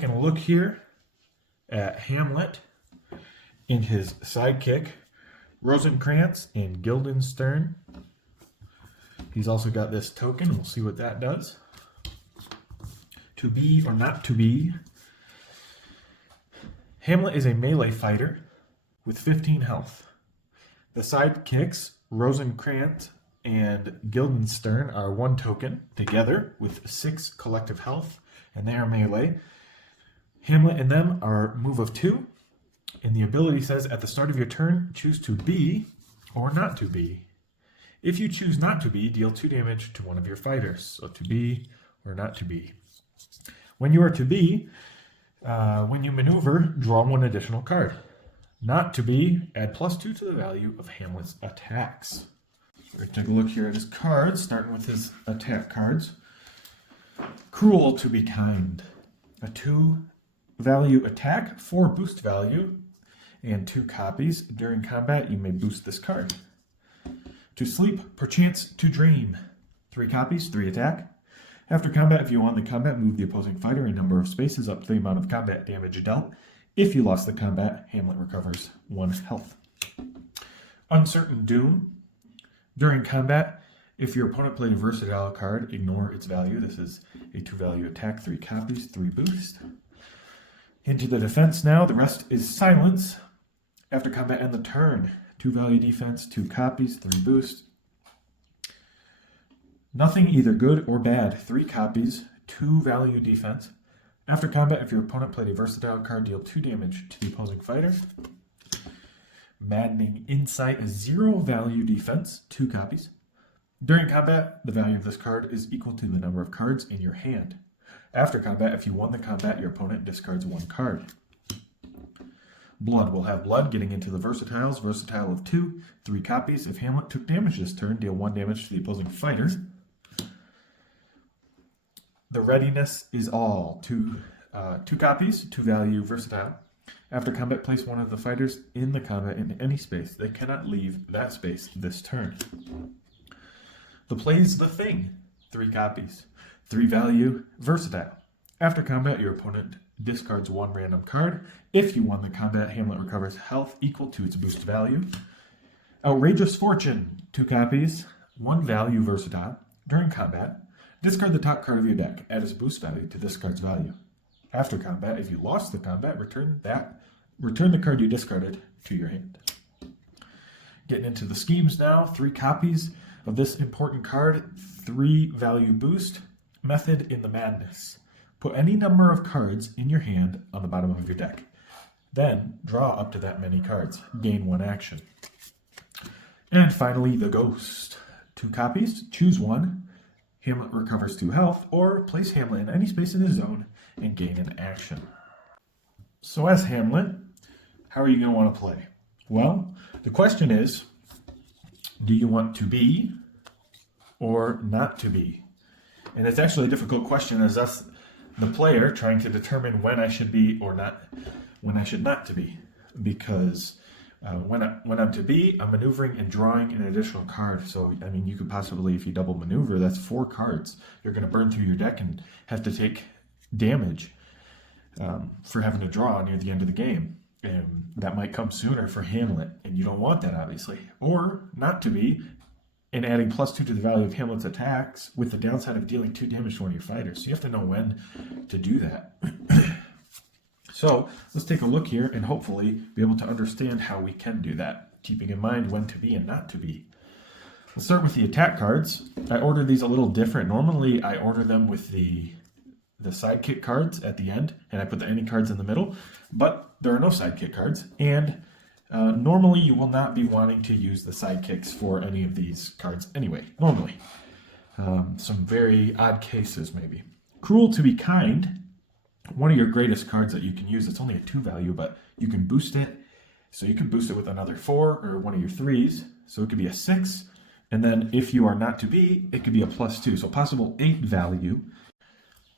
taking a look here at Hamlet in his sidekick, Rosencrantz and Guildenstern. He's also got this token. We'll see what that does. To be or not to be. Hamlet is a melee fighter with 15 health. The sidekicks, Rosencrantz and Guildenstern, are one token together with 6 collective health, and they are melee. Hamlet and them are move of 2, and the ability says at the start of your turn, choose to be or not to be. If you choose not to be, deal 2 damage to one of your fighters. So to be or not to be. When you are to be, when you maneuver, draw 1 additional card. Not to be, add +2 to the value of Hamlet's attacks. We're going to take a look here at his cards, starting with his attack cards. Cruel to be kind. A 2 value attack, 4 boost value, and 2 copies. During combat, you may boost this card. To sleep, perchance to dream. 3 copies, 3 attack. After combat, if you won the combat, move the opposing fighter a number of spaces up to the amount of combat damage dealt. If you lost the combat, Hamlet recovers 1 health. Uncertain Doom. During combat, if your opponent played a versatile card, ignore its value. This is a 2 value attack, 3 copies, 3 boost. Into the defense now. The rest is silence. After combat, end the turn. 2 value defense, 2 copies, 3 boost. Nothing either good or bad. 3 copies, 2 value defense. After combat, if your opponent played a versatile card, deal 2 damage to the opposing fighter. Maddening Insight is 0 value defense, 2 copies. During combat, the value of this card is equal to the number of cards in your hand. After combat, if you won the combat, your opponent discards 1 card. Blood will have blood, getting into the versatiles. Versatile of 2, 3 copies. If Hamlet took damage this turn, deal 1 damage to the opposing fighter. The readiness is all 2 copies, 2 value versatile. After combat, place one of the fighters in the combat in any space. They cannot leave that space this turn. The Plays the Thing, 3 copies, 3 value versatile. After combat, your opponent discards 1 random card. If you won the combat, Hamlet recovers health equal to its boost value. Outrageous Fortune, 2 copies, 1 value versatile. During combat, discard the top card of your deck. Add its boost value to this card's value. After combat, if you lost the combat, return the card you discarded to your hand. Getting into the schemes now. 3 copies of this important card, 3 value boost. Method in the Madness. Put any number of cards in your hand on the bottom of your deck. Then draw up to that many cards. Gain 1 action. And finally, the Ghost. 2 copies, choose 1. Hamlet recovers 2 health, or place Hamlet in any space in his zone and gain an action. So as Hamlet, how are you going to want to play? Well, the question is, do you want to be or not to be? And it's actually a difficult question as us, the player, trying to determine when I should be or not, when I should not to be. Because when I'm to be, I'm maneuvering and drawing an additional card. So, I mean, you could possibly, if you double maneuver, that's 4 cards. You're going to burn through your deck and have to take damage for having to draw near the end of the game. And that might come sooner for Hamlet, and you don't want that, obviously. Or not to be, and adding +2 to the value of Hamlet's attacks with the downside of dealing 2 damage to one of your fighters. So you have to know when to do that. So let's take a look here and hopefully be able to understand how we can do that, keeping in mind when to be and not to be. Let's start with the attack cards. I ordered these a little different. Normally I order them with the sidekick cards at the end, and I put the ending cards in the middle, but there are no sidekick cards, and normally you will not be wanting to use the sidekicks for any of these cards anyway, normally. Some very odd cases maybe. Cruel to be Kind, one of your greatest cards that you can use. It's only a 2 value, but you can boost it. So you can boost it with another 4 or one of your 3s. So it could be a 6. And then if you are not to be, it could be a +2. So possible 8 value.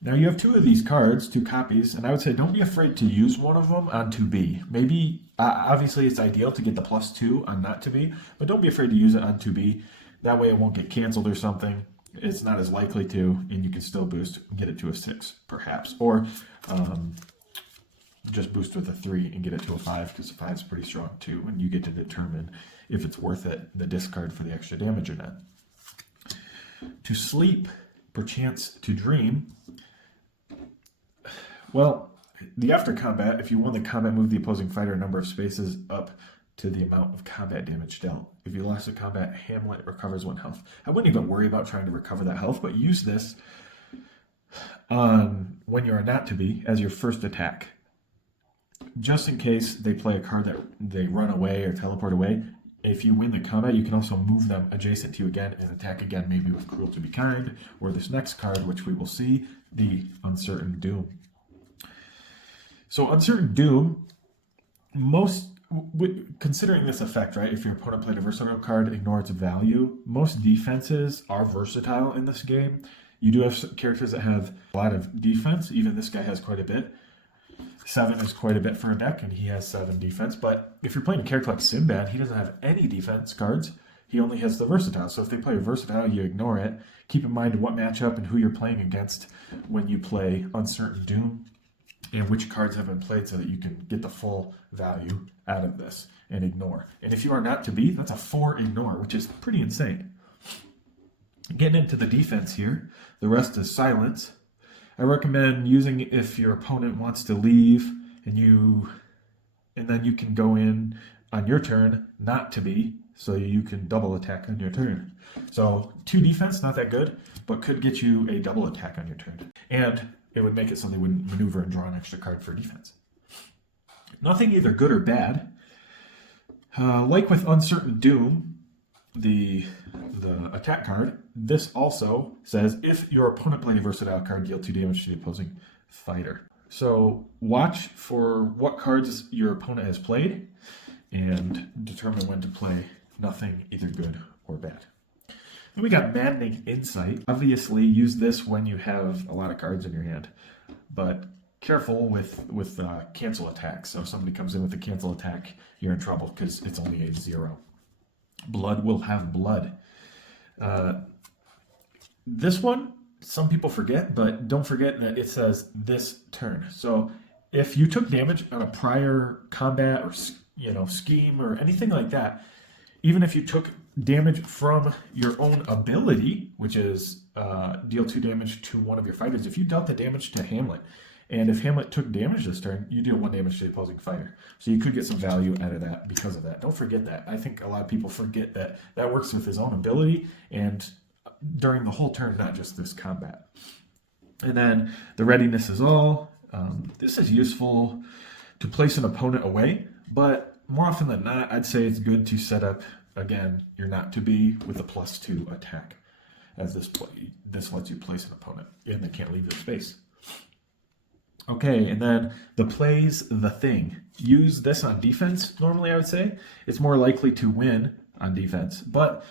Now you have 2 of these cards, 2 copies, and I would say don't be afraid to use one of them on to be. Maybe, obviously it's ideal to get the +2 on not to be, but don't be afraid to use it on to be. That way it won't get canceled or something. it's not as likely to, and you can still boost, get it to a 6, perhaps. Or just boost with a 3 and get it to a 5, because a 5 is pretty strong too, and you get to determine if it's worth it, the discard for the extra damage or not. To sleep, perchance to dream. Well, the after combat, if you won the combat, move the opposing fighter a number of spaces up to the amount of combat damage dealt. If you lost the combat, Hamlet recovers 1 health. I wouldn't even worry about trying to recover that health, but use this on when you're not to be as your first attack. Just in case they play a card that they run away or teleport away, if you win the combat, you can also move them adjacent to you again and attack again, maybe with Cruel to be Kind, or this next card, which we will see, the Uncertain Doom. So Uncertain Doom, considering this effect, right, if your opponent played a versatile card, ignore its value. Most defenses are versatile in this game. You do have characters that have a lot of defense. Even this guy has quite a bit. 7 is quite a bit for a deck, and he has 7 defense. But if you're playing a character like Sinbad, he doesn't have any defense cards. He only has the versatile. So if they play a versatile, you ignore it. Keep in mind what matchup and who you're playing against when you play Uncertain Doom, and which cards have been played so that you can get the full value out of this and ignore. And if you are not to be, that's a 4 ignore, which is pretty insane. Getting into the defense here, the rest is silence. I recommend using it if your opponent wants to leave and then you can go in on your turn not to be, so you can double attack on your turn. So 2 defense, not that good, but could get you a double attack on your turn. And it would make it so they wouldn't maneuver and draw an extra card for defense. Nothing either good or bad. Like with Uncertain Doom, the attack card, this also says if your opponent played a versatile card, deal 2 damage to the opposing fighter. So watch for what cards your opponent has played and determine when to play. Nothing either good or bad. Then we got Maddening Insight. Obviously, use this when you have a lot of cards in your hand, but careful with cancel attacks. So if somebody comes in with a cancel attack, you're in trouble because it's only a 0. Blood will have blood. This one, some people forget, but don't forget that it says this turn. So if you took damage on a prior combat or scheme or anything like that, even if you took damage from your own ability, which is deal 2 damage to one of your fighters, if you dealt the damage to Hamlet, and if Hamlet took damage this turn, you deal 1 damage to the opposing fighter. So you could get some value out of that because of that. Don't forget that. I think a lot of people forget that that works with his own ability and during the whole turn, not just this combat. And then the Readiness is All. This is useful to place an opponent away, but more often than not, I'd say it's good to set up, again, you're not to be with a +2 attack, as this lets you place an opponent and they can't leave their space. Okay, and then the Plays the Thing. Use this on defense, normally I would say. It's more likely to win on defense, but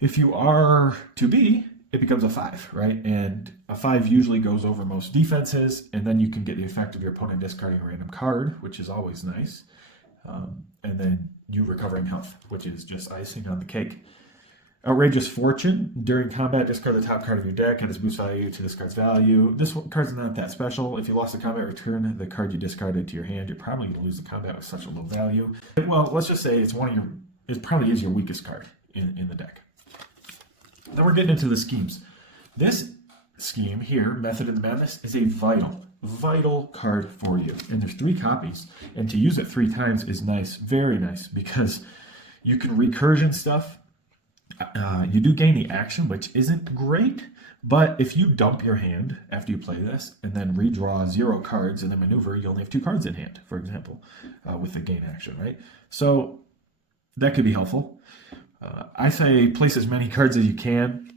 if you are to be, it becomes a 5, right? And a 5 usually goes over most defenses, and then you can get the effect of your opponent discarding a random card, which is always nice. And then you recovering health, which is just icing on the cake. Outrageous Fortune. During combat, discard the top card of your deck and its boost value to this card's value. This card's not that special. If you lost the combat, return the card you discarded to your hand. You're probably going to lose the combat with such a low value. Well, let's just say it probably is your weakest card in the deck. Then we're getting into the schemes. This scheme here, Method of the Madness, is a vital card for you. And there's 3 copies. And to use it 3 times is nice, very nice, because you can recursion stuff. You do gain the action, which isn't great, but if you dump your hand after you play this and then redraw 0 cards and then maneuver, you only have 2 cards in hand, for example, with the gain action, right? So that could be helpful. I say place as many cards as you can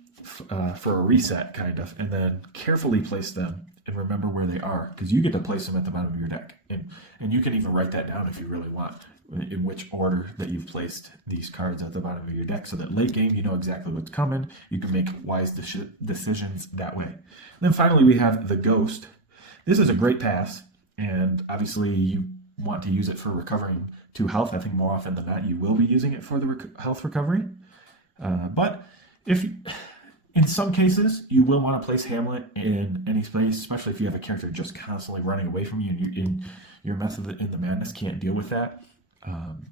for a reset, kind of, and then carefully place them and remember where they are, because you get to place them at the bottom of your deck. And you can even write that down if you really want, in which order that you've placed these cards at the bottom of your deck, so that late game you know exactly what's coming. You can make wise decisions that way. And then finally we have the Ghost. This is a great pass, and obviously you want to use it for recovering 2 health. I think more often than not you will be using it for the health recovery. But if In some cases, you will want to place Hamlet in any space, especially if you have a character just constantly running away from you, and your method in the madness can't deal with that.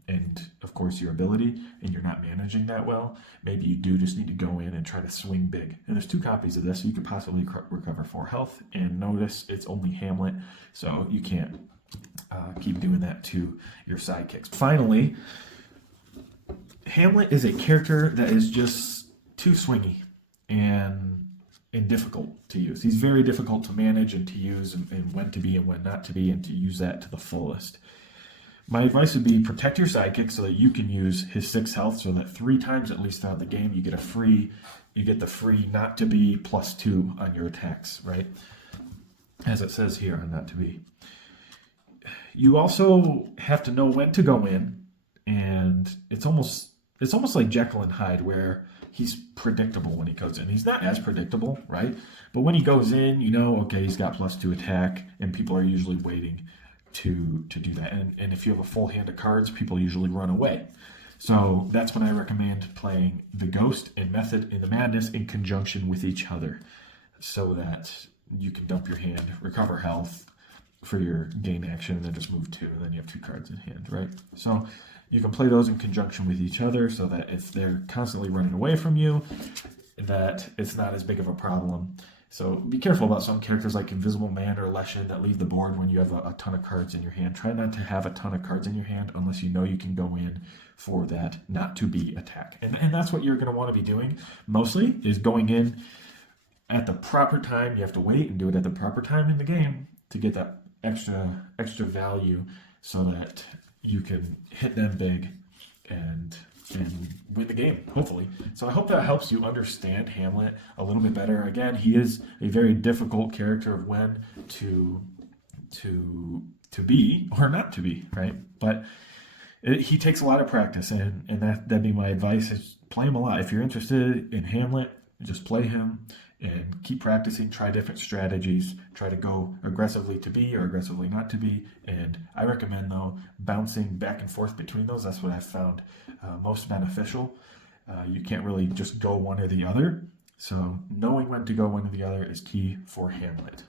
And of course, your ability, and you're not managing that well. Maybe you do just need to go in and try to swing big. And there's 2 copies of this, so you could possibly recover 4 health. And notice it's only Hamlet, so you can't keep doing that to your sidekicks. Finally, Hamlet is a character that is just too swingy and difficult to use. He's very difficult to manage and to use, and when to be and when not to be, and to use that to the fullest. My advice would be protect your sidekick so that you can use his 6 health, so that 3 times at least throughout the game you get the free not to be +2 on your attacks, right? As it says here on not to be. You also have to know when to go in, and it's almost like Jekyll and Hyde, where he's predictable when he goes in. He's not as predictable, right? But when he goes in, you know, okay, he's got +2 attack, and people are usually waiting to do that. And if you have a full hand of cards, people usually run away. So that's when I recommend playing the Ghost and Method in the Madness in conjunction with each other, so that you can dump your hand, recover health for your gain action, and then just move 2, and then you have 2 cards in hand, right? So you can play those in conjunction with each other, so that if they're constantly running away from you, that it's not as big of a problem. So be careful about some characters like Invisible Man or Leshen that leave the board when you have a ton of cards in your hand. Try not to have a ton of cards in your hand unless you know you can go in for that not to be attack. And that's what you're going to want to be doing mostly, is going in at the proper time. You have to wait and do it at the proper time in the game to get that extra value, so that you can hit them big and win the game, hopefully. So I hope that helps you understand Hamlet a little bit better. Again, he is a very difficult character of when to be or not to be, right? But he takes a lot of practice, and that'd be my advice, is play him a lot. If you're interested in Hamlet, just play him and keep practicing, try different strategies, try to go aggressively to be or aggressively not to be. And I recommend, though, bouncing back and forth between those. That's what I've found most beneficial. You can't really just go one or the other. So knowing when to go one or the other is key for Hamlet.